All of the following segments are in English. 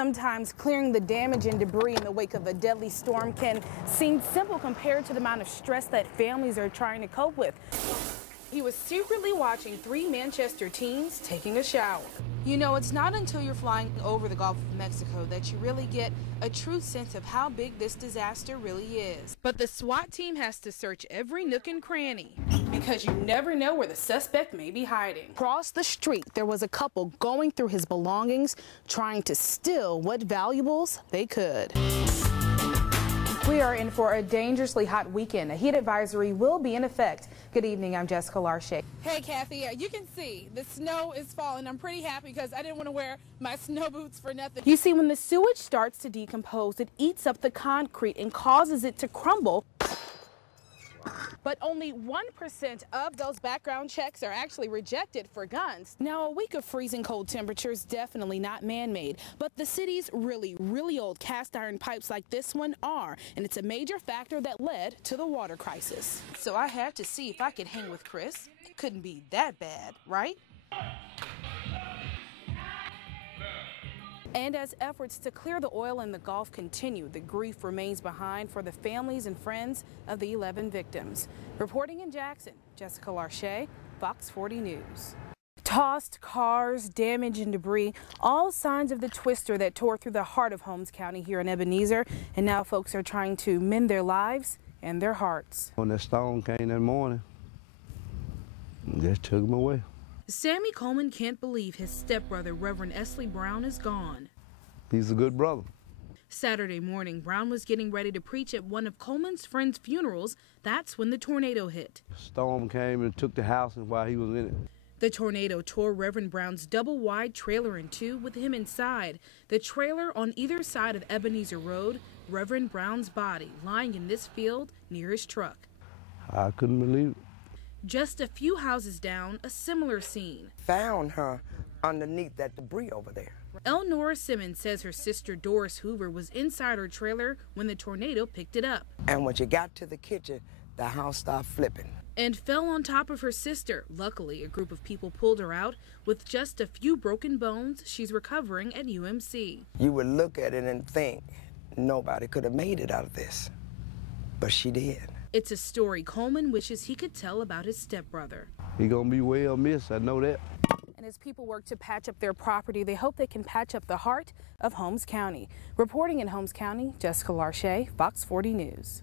sometimes clearing the damage and debris in the wake of a deadly storm can seem simple compared to the amount of stress that families are trying to cope with. He was secretly watching 3 Manchester teens taking a shower. You know, it's not until you're flying over the Gulf of Mexico that you really get a true sense of how big this disaster really is. But the SWAT team has to search every nook and cranny because you never know where the suspect may be hiding. Across the street, there was a couple going through his belongings, trying to steal what valuables they could. We are in for a dangerously hot weekend. A heat advisory will be in effect. Good evening, I'm Jessica Larche. Hey Kathy, you can see the snow is falling. I'm pretty happy because I didn't want to wear my snow boots for nothing. You see, when the sewage starts to decompose, it eats up the concrete and causes it to crumble. But only 1% of those background checks are actually rejected for guns. Now, a week of freezing cold temperatures, definitely not man-made, but the city's really old cast iron pipes like this one are, and it's a major factor that led to the water crisis. So I had to see if I could hang with Chris. It couldn't be that bad, right? And as efforts to clear the oil in the Gulf continue, the grief remains behind for the families and friends of the 11 victims. Reporting in Jackson, Jessica Larche, Fox 40 News. Tossed cars, damage and debris, all signs of the twister that tore through the heart of Holmes County here in Ebenezer. And now folks are trying to mend their lives and their hearts. When that storm came that morning, it just took them away. Sammy Coleman can't believe his stepbrother, Reverend Esley Brown, is gone. He's a good brother. Saturday morning, Brown was getting ready to preach at one of Coleman's friends' funerals. That's when the tornado hit. The storm came and took the house while he was in it. The tornado tore Reverend Brown's double-wide trailer in two with him inside. The trailer on either side of Ebenezer Road, Reverend Brown's body lying in this field near his truck. I couldn't believe it. Just a few houses down, a similar scene. Found her underneath that debris over there. Elnora Simmons says her sister Doris Hoover was inside her trailer when the tornado picked it up. And when she got to the kitchen, the house started flipping. And fell on top of her sister. Luckily, a group of people pulled her out. With just a few broken bones, she's recovering at UMC. You would look at it and think, nobody could have made it out of this. But she did. It's a story Coleman wishes he could tell about his stepbrother. He gonna be well missed, I know that. And as people work to patch up their property, they hope they can patch up the heart of Holmes County. Reporting in Holmes County, Jessica Larche, Fox 40 News.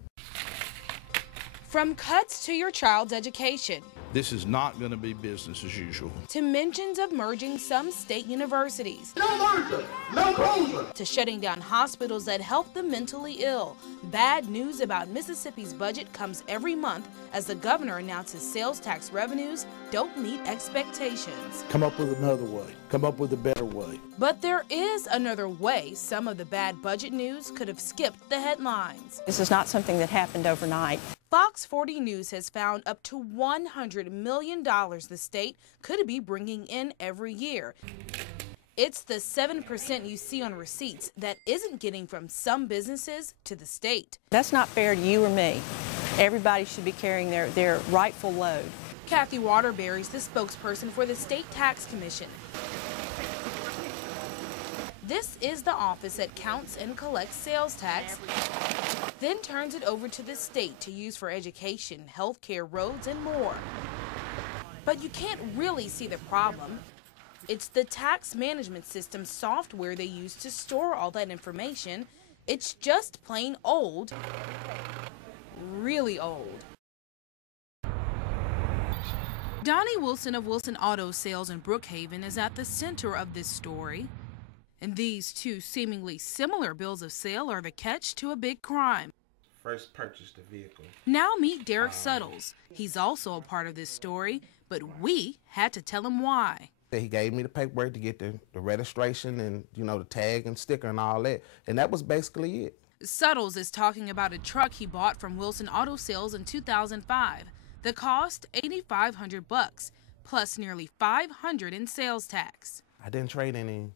From cuts to your child's education. This is not going to be business as usual. To mentions of merging some state universities. No merger, no closure. To shutting down hospitals that help the mentally ill. Bad news about Mississippi's budget comes every month as the governor announces sales tax revenues don't meet expectations. Come up with another way. Come up with a better way. But there is another way. Some of the bad budget news could have skipped the headlines. This is not something that happened overnight. Fox 40 News has found up to $100 million the state could be bringing in every year. It's the 7% you see on receipts that isn't getting from some businesses to the state. That's not fair to you or me. Everybody should be carrying their rightful load. Kathy Waterbury is the spokesperson for the State Tax Commission. This is the office that counts and collects sales tax, then turns it over to the state to use for education, healthcare, roads, and more. But you can't really see the problem. It's the tax management system software they use to store all that information. It's just plain old, really old. Donnie Wilson of Wilson Auto Sales in Brookhaven is at the center of this story. And these two seemingly similar bills of sale are the catch to a big crime. First purchased the vehicle. Now meet Derek Suttles. He's also a part of this story, but we had to tell him why. He gave me the paperwork to get the registration and, you know, the tag and sticker and all that. And that was basically it. Suttles is talking about a truck he bought from Wilson Auto Sales in 2005. The cost, $8,500, plus nearly $500 in sales tax. I didn't trade any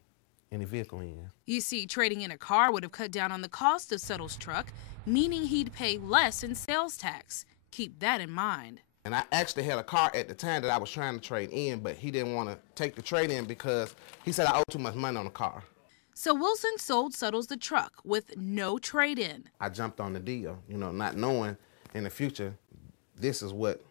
vehicle in. You see, trading in a car would have cut down on the cost of Suttles' truck, meaning he'd pay less in sales tax. Keep that in mind. And I actually had a car at the time that I was trying to trade in, but he didn't want to take the trade in because he said I owe too much money on the car. So Wilson sold Suttles the truck with no trade-in. I jumped on the deal, you know, not knowing in the future this is what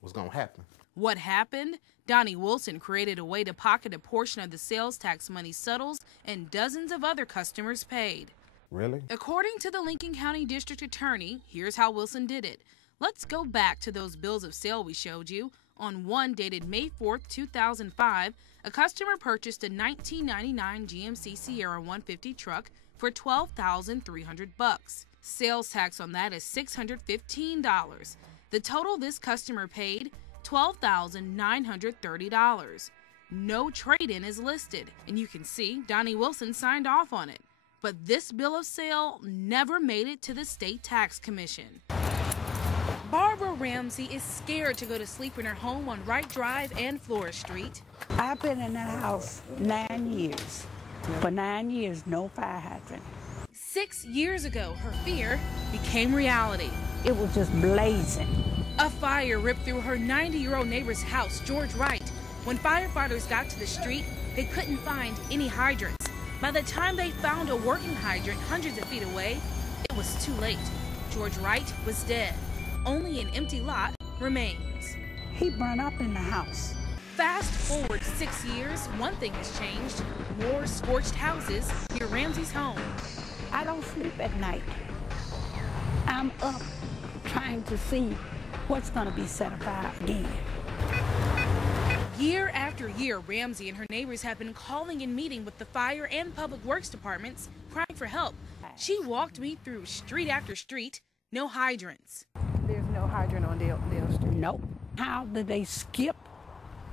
was going to happen. What happened? Donnie Wilson created a way to pocket a portion of the sales tax money Suttles and dozens of other customers paid. Really? According to the Lincoln County District Attorney, here's how Wilson did it. Let's go back to those bills of sale we showed you. On one dated May 4th, 2005, a customer purchased a 1999 GMC Sierra 150 truck for $12,300. Sales tax on that is $615. The total this customer paid, $12,930. No trade-in is listed, and you can see Donnie Wilson signed off on it. But this bill of sale never made it to the State Tax Commission. Barbara Ramsey is scared to go to sleep in her home on Wright Drive and Flora Street. I've been in that house 9 years. For 9 years, no fire hydrant. 6 years ago, her fear became reality. It was just blazing. A fire ripped through her 90-year-old neighbor's house, George Wright. When firefighters got to the street, they couldn't find any hydrants. By the time they found a working hydrant hundreds of feet away, it was too late. George Wright was dead. Only an empty lot remains. He burned up in the house. Fast forward 6 years, one thing has changed. More scorched houses near Ramsey's home. I don't sleep at night. I'm up trying to see what's going to be set afire again. Year after year, Ramsey and her neighbors have been calling and meeting with the fire and public works departments, crying for help. She walked me through street after street, no hydrants. There's no hydrant on Dale Street. Nope. How did they skip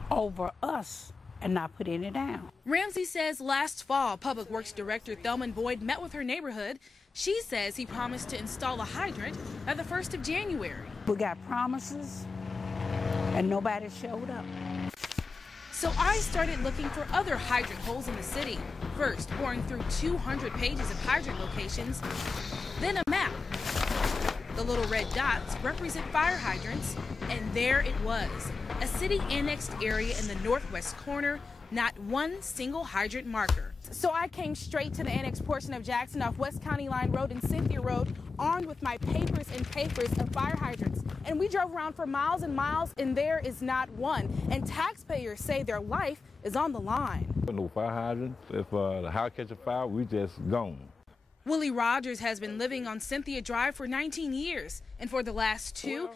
over us and not put any down? Ramsey says last fall, Public Works Director Thelman Boyd met with her neighborhood. She says he promised to install a hydrant by the 1st of January. We got promises, and nobody showed up. So I started looking for other hydrant holes in the city. First, pouring through 200 pages of hydrant locations, then a map. The little red dots represent fire hydrants, and there it was. A city-annexed area in the northwest corner, not one single hydrant marker. So I came straight to the annexed portion of Jackson off West County Line Road and Cynthia Road, armed with my papers of fire hydrants. And we drove around for miles and miles, and there is not one. And taxpayers say their life is on the line. No fire hydrant. If the house catches fire, we just gone. Willie Rogers has been living on Cynthia Drive for 19 years, and for the last two,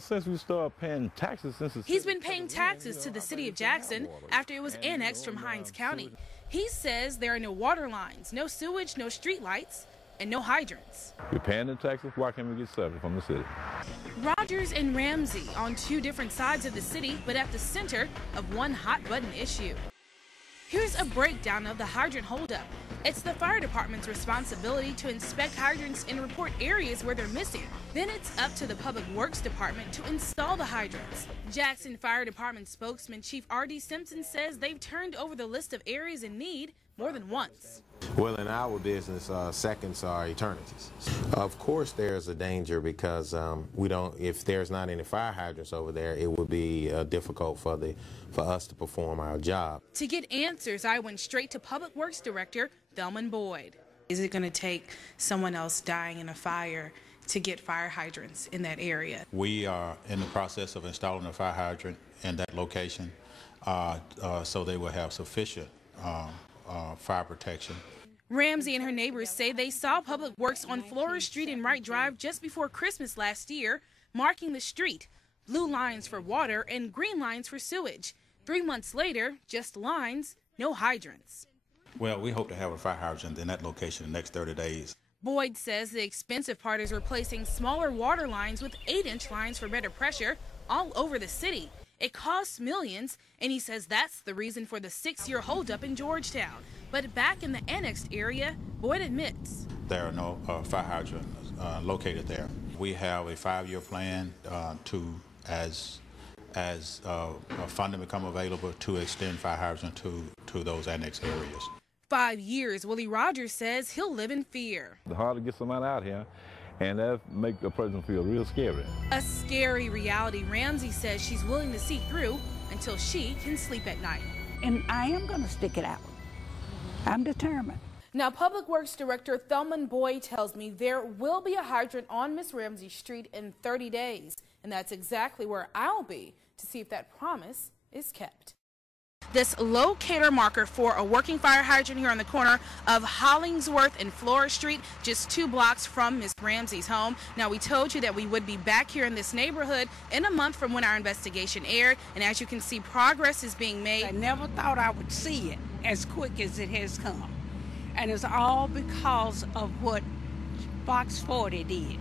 since we started paying taxes, he's been paying taxes to the city of Jackson after it was annexed from Hinds County. He says there are no water lines, no sewage, no street lights, and no hydrants. We're paying the taxes. Why can't we get service from the city? Rogers and Ramsey on two different sides of the city, but at the center of one hot-button issue. Here's a breakdown of the hydrant holdup. It's the fire department's responsibility to inspect hydrants and report areas where they're missing. Then it's up to the Public Works Department to install the hydrants. Jackson Fire Department spokesman Chief R.D. Simpson says they've turned over the list of areas in need more than once. Well, in our business, seconds are eternities. Of course, there's a danger because if there's not any fire hydrants over there, it would be difficult for us to perform our job. To get answers, I went straight to Public Works Director Thelman Boyd. Is it going to take someone else dying in a fire to get fire hydrants in that area? We are in the process of installing a fire hydrant in that location so they will have sufficient fire protection. Ramsey and her neighbors say they saw Public Works on Flora Street and Wright Drive just before Christmas last year, marking the street. Blue lines for water and green lines for sewage. 3 months later, just lines, no hydrants. Well, we hope to have a fire hydrant in that location in the next 30 days. Boyd says the expensive part is replacing smaller water lines with 8-inch lines for better pressure all over the city. It costs millions, and he says that's the reason for the 6-year holdup in Georgetown. But back in the annexed area, Boyd admits there are no fire hydrants located there. We have a 5-year plan as funding become available to extend fire hydrants to those annexed areas. 5 years, Willie Rogers says he'll live in fear. It's hard to get somebody out here, and that makes a person feel real scary. A scary reality Ramsey says she's willing to see through until she can sleep at night. And I am going to stick it out. I'm determined. Now, Public Works Director Thelman Boyd tells me there will be a hydrant on Miss Ramsey Street in 30 days, and that's exactly where I'll be to see if that promise is kept. This locator marker for a working fire hydrant here on the corner of Hollingsworth and Flora Street, just 2 blocks from Miss Ramsey's home. Now, we told you that we would be back here in this neighborhood in a month from when our investigation aired, and as you can see, progress is being made. I never thought I would see it as quick as it has come. And it's all because of what Fox 40 did.